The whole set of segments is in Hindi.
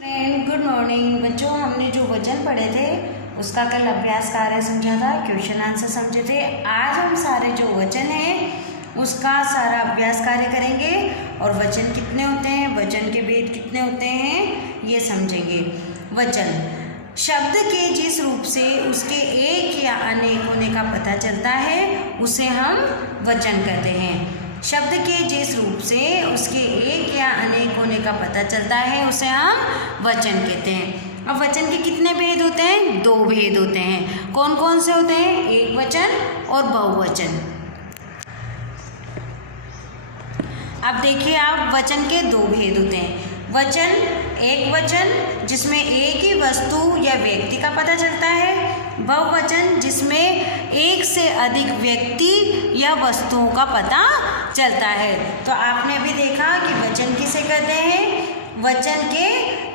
फ्रेंड गुड मॉर्निंग बच्चों। हमने जो वचन पढ़े थे उसका कल अभ्यास कार्य समझा था, क्वेश्चन आंसर समझे थे। आज हम सारे जो वचन हैं उसका सारा अभ्यास कार्य करेंगे और वचन कितने होते हैं, वचन के भेद कितने होते हैं ये समझेंगे। वचन शब्द के जिस रूप से उसके एक या अनेक होने का पता चलता है उसे हम वचन कहते हैं। शब्द के जिस रूप से उसके एक या अनेक होने का पता चलता है उसे हम वचन कहते हैं। अब वचन के कितने भेद होते हैं? दो भेद होते हैं। कौन कौन से होते हैं? एक वचन और बहुवचन। अब देखिए आप, वचन के दो भेद होते हैं। वचन एक वचन जिसमें एक ही वस्तु या व्यक्ति का पता चलता है। बहुवचन जिसमें एक से अधिक व्यक्ति या वस्तुओं का पता चलता है। तो आपने भी देखा कि वचन किसे कहते हैं? वचन के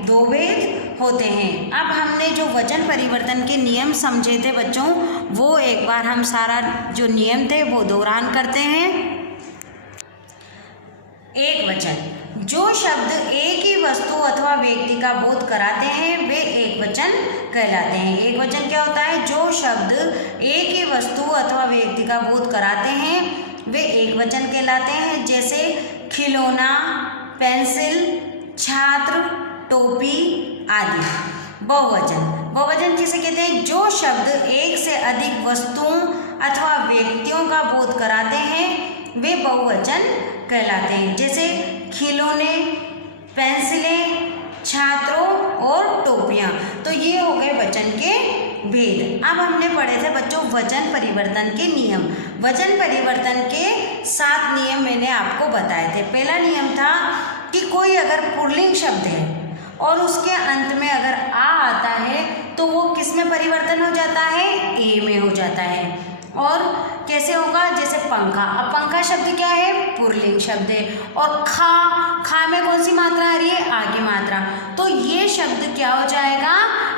दो भेद होते हैं। अब हमने जो वचन परिवर्तन के नियम समझे थे बच्चों, वो एक बार हम सारा जो नियम थे वो दोहरान करते हैं। एक वचन, जो शब्द एक ही वस्तु अथवा व्यक्ति का बोध कराते हैं वे एक वचन कहलाते हैं। एक वचन क्या होता है? जो शब्द एक ही वस्तु अथवा व्यक्ति का बोध कराते हैं वे एक वचन कहलाते हैं। जैसे खिलौना, पेंसिल, छात्र, टोपी आदि। बहुवचन किसे कहते हैं? जो शब्द एक से अधिक वस्तुओं अथवा व्यक्तियों का बोध कराते हैं वे बहुवचन कहलाते हैं। जैसे खिलौने, पेंसिलें, छात्रों और टोपियाँ। तो ये हो गए वचन के भेद। अब हमने पढ़े थे बच्चों वचन परिवर्तन के नियम। वचन परिवर्तन के 7 नियम मैंने आपको बताए थे। पहला नियम था कि कोई अगर पुल्लिंग शब्द है और उसके अंत में अगर आ आता है तो वो किस में परिवर्तन हो जाता है? ए में हो जाता है। और कैसे होगा? जैसे पंखा। अब पंखा शब्द क्या है? पुल्लिंग शब्द है। और खा में कौन सी मात्रा आ रही है? आ की मात्रा। तो ये शब्द क्या हो जाएगा?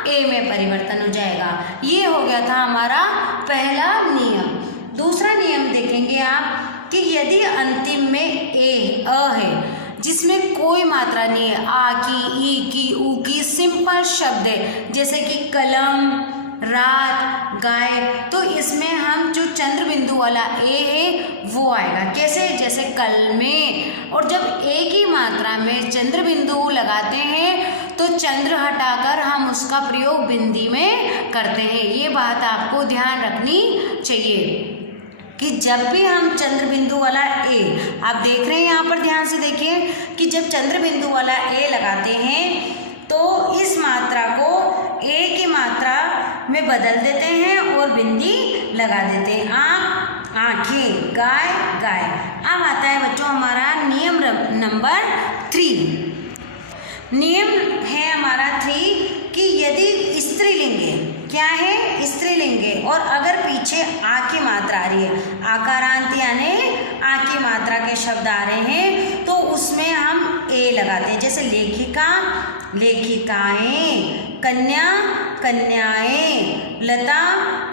ए में परिवर्तन हो जाएगा। ये हो गया था हमारा पहला नियम। दूसरा नियम देखेंगे आप कि यदि अंतिम में अ है जिसमें कोई मात्रा नहीं है, आ की, ई की, ऊ की, सिंपल शब्द है जैसे कि कलम, रात, गाय, तो इसमें हम जो चंद्र बिंदु वाला ए है वो आएगा। कैसे? जैसे कल में। और जब एक ही मात्रा में चंद्र बिंदु लगाते हैं तो चंद्र हटाकर हम उसका प्रयोग बिंदी में करते हैं। ये बात आपको ध्यान रखनी चाहिए कि जब भी हम चंद्र बिंदु वाला ए, आप देख रहे हैं यहाँ पर ध्यान से देखिए कि जब चंद्र बिंदु वाला ए लगाते हैं तो इस मात्रा को ए की मात्रा में बदल देते हैं और बिंदी लगा देते हैं। आँख, आँखें, गाय, गाय। अब आता है बच्चों हमारा नियम नंबर 3। नियम है हमारा 3 कि यदि स्त्रीलिंग है, क्या है? स्त्रीलिंग है, और अगर पीछे आ की मात्रा आ रही है, आकारांत यानी आ की मात्रा के शब्द आ रहे हैं तो उसमें हम ए लगाते हैं। जैसे लेखिका, लेखिकाएं, कन्या, कन्याएं, लता,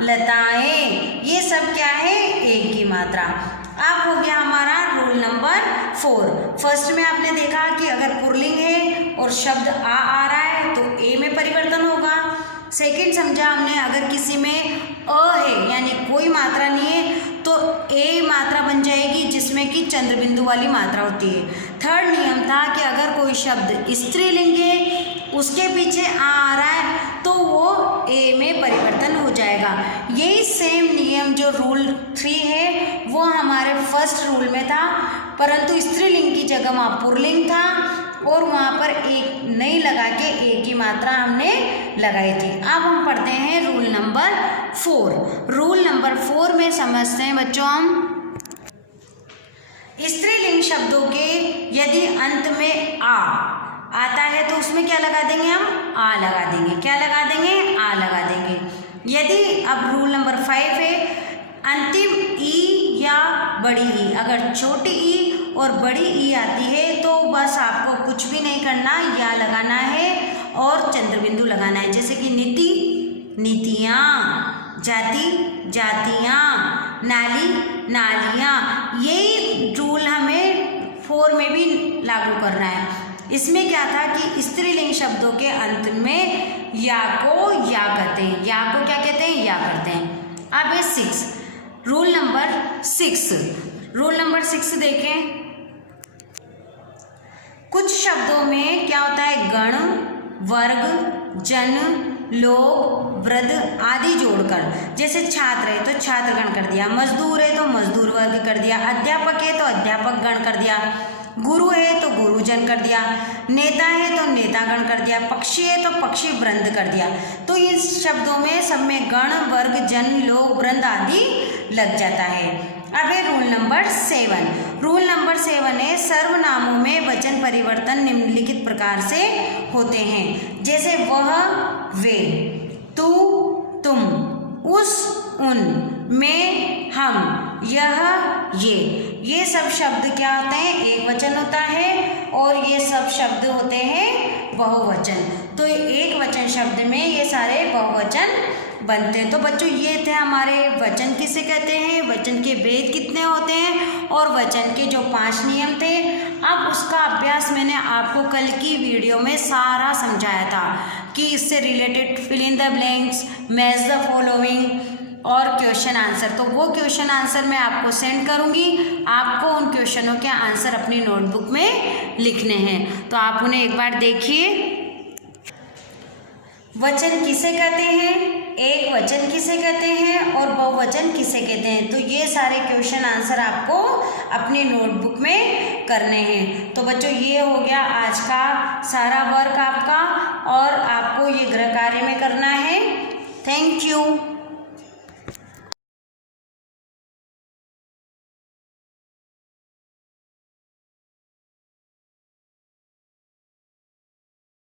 लताएं। ये सब क्या है? एक की मात्रा। अब हो गया हमारा रूल नंबर 4। फर्स्ट में आपने देखा कि अगर पुल्लिंग है और शब्द आ रहा है तो ए में परिवर्तन होगा। सेकंड समझा हमने, अगर किसी में अ है यानी कोई मात्रा नहीं है तो ए मात्रा बन जाएगी जिसमें कि चंद्र बिंदु वाली मात्रा होती है। थर्ड नियम था कि अगर कोई शब्द स्त्रीलिंग है उसके पीछे आ रहा है तो वो ए में परिवर्तन हो जाएगा। यही सेम नियम जो रूल 3 है वो हमारे फर्स्ट रूल में था, परंतु स्त्रीलिंग की जगह वहाँ पुल्लिंग था और वहाँ पर एक नहीं लगा के ए की मात्रा हमने लगाई थी। अब हम पढ़ते हैं रूल नंबर 4। रूल नंबर 4 में समझते हैं बच्चों हम स्त्रीलिंग शब्दों के यदि अंत में आ आता है तो उसमें क्या लगा देंगे? हम आ लगा देंगे। क्या लगा देंगे? आ लगा देंगे। यदि अब रूल नंबर 5 है अंतिम ई या बड़ी ई, अगर छोटी ई और बड़ी ई आती है तो बस आपको कुछ भी नहीं करना, या लगाना है और चंद्र बिंदु लगाना है। जैसे कि नीति, नीतियाँ, जाति, जातियाँ, नाली, नालियाँ। यही रूल हमें 4 में भी लागू करना है। इसमें क्या था कि स्त्रीलिंग शब्दों के अंत में या को या कहते हैं, या को क्या कहते हैं, या करते हैं। अब ये 6 रूल नंबर 6 देखें। कुछ शब्दों में क्या होता है, गण, वर्ग, जन, लोग, वृद्ध आदि जोड़कर, जैसे छात्र है तो छात्रगण कर दिया, मजदूर है तो मजदूर वर्ग कर दिया, अध्यापक है तो अध्यापक गण कर दिया, गुरु है तो गुरुजन कर दिया, नेता है तो नेतागण कर दिया, पक्षी है तो पक्षी वृंद कर दिया। तो इन शब्दों में सब में गण, वर्ग, जन, लोग, वृंद आदि लग जाता है। अब है रूल नंबर 7 है सर्वनामों में वचन परिवर्तन निम्नलिखित प्रकार से होते हैं, जैसे वह, वे, तू, तुम, उस, उन, मैं, हम, यह, ये सब शब्द क्या होते हैं, एक वचन होता है, और ये सब शब्द होते हैं बहुवचन। तो एक वचन शब्द में ये सारे बहुवचन बनते हैं। तो बच्चों ये थे हमारे वचन किसे कहते हैं, वचन के भेद कितने होते हैं, और वचन के जो 5 नियम थे। अब उसका अभ्यास मैंने आपको कल की वीडियो में सारा समझाया था कि इससे related fill in the blanks, match the following और क्वेश्चन आंसर। तो वो क्वेश्चन आंसर मैं आपको सेंड करूंगी, आपको उन क्वेश्चनों के आंसर अपनी नोटबुक में लिखने हैं। तो आप उन्हें एक बार देखिए। वचन किसे कहते हैं, एक वचन किसे कहते हैं, और बहुवचन किसे कहते हैं। तो ये सारे क्वेश्चन आंसर आपको अपनी नोटबुक में करने हैं। तो बच्चों ये हो गया आज का सारा वर्क आपका, और आपको ये गृह कार्य में करना है। Thank you.